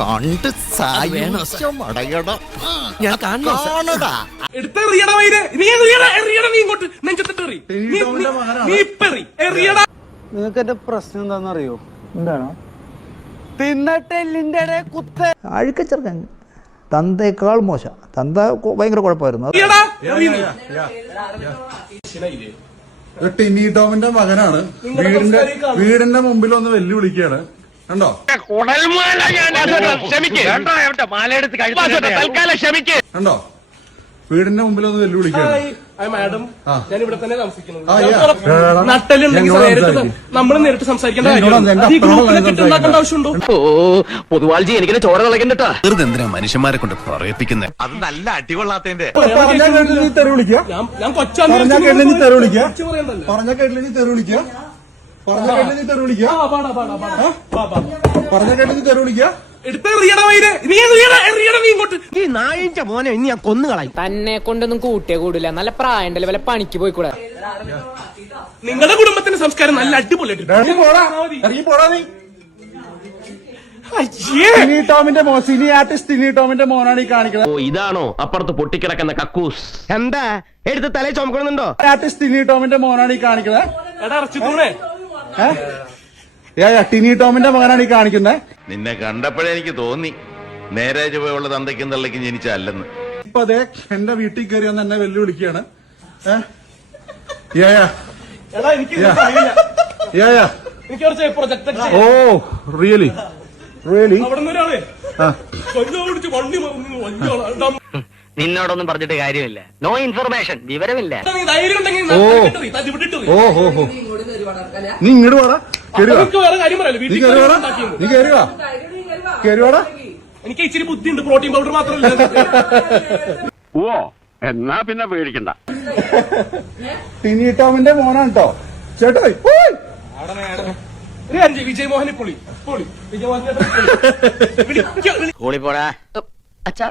കണ്ട് സായമടയടം ഞാൻ കാണണതാ എടുത്തെറിയട വൈര് നീ എറിയട നീ ഇങ്ങോട്ട് നെഞ്ചത്തിട്ടെറി നീ ഇപ്പെറി എറിയട. നിങ്ങൾക്ക് എന്റെ പ്രശ്നം എന്താണെന്നറിയോ? എന്താണ്? തിന്നട്ടെല്ലിന്റെ കുത്ത് അഴുക്കച്ചെറുക്കൻ തന്തേക്കാൾ മോശം. തന്ത ഭയങ്കര കുഴപ്പമായിരുന്നു. ടിനി ടോമിന്റെ മകനാണ്. വീടിന്റെ മുമ്പിൽ ഒന്ന് വെല്ലുവിളിക്കുകയാണ്. കണ്ടോ? കണ്ടോ? വീടിന്റെ മുമ്പിൽ ഒന്ന് വെല്ലുവിളിക്കുകയാണ്. മാഡം ഞാൻ ഇവിടെ തന്നെ താമസിക്കുന്നത്. നട്ടലുണ്ടെങ്കിൽ നമ്മൾ നേരിട്ട് സംസാരിക്കേണ്ട കാര്യമുണ്ടോ? ആവശ്യമുണ്ടോ? പൊതുവാൾജി എനിക്കിനെ ചോര കളക്കണ്ടട്ടാ. എന്തിനാ മനുഷ്യന്മാരെ കൊണ്ട് പറയിപ്പിക്കുന്നത്? അത് നല്ല അടികൊള്ളാത്തതിന്റെ തെറി വിളിക്കുക. ഞാൻ കൊച്ചാന്ന് പറഞ്ഞ കേട്ടില്ലെങ്കിൽ തെറി വിളിക്കുക. പറഞ്ഞ കേട്ടില്ലെങ്കിൽ തെറി വിളിക്കുക. പറഞ്ഞ കേട്ടില്ലെങ്കിൽ തെറി വിളിക്കുക. പറഞ്ഞ കേട്ടില്ലെങ്കിൽ തെറി വിളിക്കുക. എടുത്തെറിയട വൈര് നീ എറിയട നീ ഇങ്ങോട്ട്. ഈ നായിന്റെ മോനെ ഇനി ഞാൻ കൊന്നുകളയും. തന്നെ കൊണ്ടൊന്നും കൂട്ടിയേ കൂടില്ല. നല്ല പ്രായണ്ടല്ലേ, വല്ല പണിക്ക് പോയിക്കൂടെ? നിങ്ങളുടെ കുടുംബത്തിന്റെ സംസ്കാരം നല്ല അടിപൊളിയായിട്ട്. ടിനി ടോമിന്റെ മോൻ, സിനി ആർട്ടിസ്റ്റ് ടിനി ടോമിന്റെ മോനാണ് ഈ കാണിക്കുന്നത്. ഓ ഇതാണോ അപ്പുറത്ത് പൊട്ടിക്കിടക്കുന്ന കക്കൂസ്? എന്താ എടുത്ത് തലേ ചുമക്കണമെന്നുണ്ടോ? ആർട്ടിസ്റ്റ് ടിനി ടോമിന്റെ മോനാണ് ഈ കാണിക്കുന്നത്. എടാ ഇറച്ചിത്തൂണേ, ടിനി ടോമിന്റെ മകനാണ് ഈ കാണിക്കുന്നത്. നിന്നെ കണ്ടപ്പോഴേ എനിക്ക് തോന്നി നേരെ ചുവയുള്ള തന്തയ്ക്കും തള്ളയ്ക്കും ജനിച്ചല്ലെന്ന്. ഇപ്പൊ അതെ എന്റെ വീട്ടിൽ കയറി വന്ന് എന്നെ വെല്ലുവിളിക്കുകയാണ്. എടാ എനിക്ക് കുറച്ച് പ്രൊജക്ട്. Oh really really. അവിടെ നിന്ന് ഒരാളെ പിടിച്ച് വണ്ടി മറന്നു. നിന്നോടൊന്നും പറഞ്ഞിട്ട് കാര്യമില്ല. നോ ഇൻഫർമേഷൻ, വിവരമില്ല. ധൈര്യം ഉണ്ടെങ്കിൽ ഓ ഹോ ഹോ നീ ഇങ്ങോട്ട് വാടാ. വേറെ കാര്യം പറയാലോ. നീ കയറിവാ കയറിവാടാ. എനിക്ക് ഇച്ചിരി ബുദ്ധിയുണ്ട്, പ്രോട്ടീൻ പൗഡർ മാത്രമല്ല. ഓ എന്നാ പിന്നെ പേടിക്കണ്ട. ടിനി ടോമിന്റെ മോനാണ് കേട്ടോ ചേട്ടാ. വിജയ് മോഹൻ പൊളി പൊളി. വിജയ് മോഹൻ പോടാ. അച്ഛാ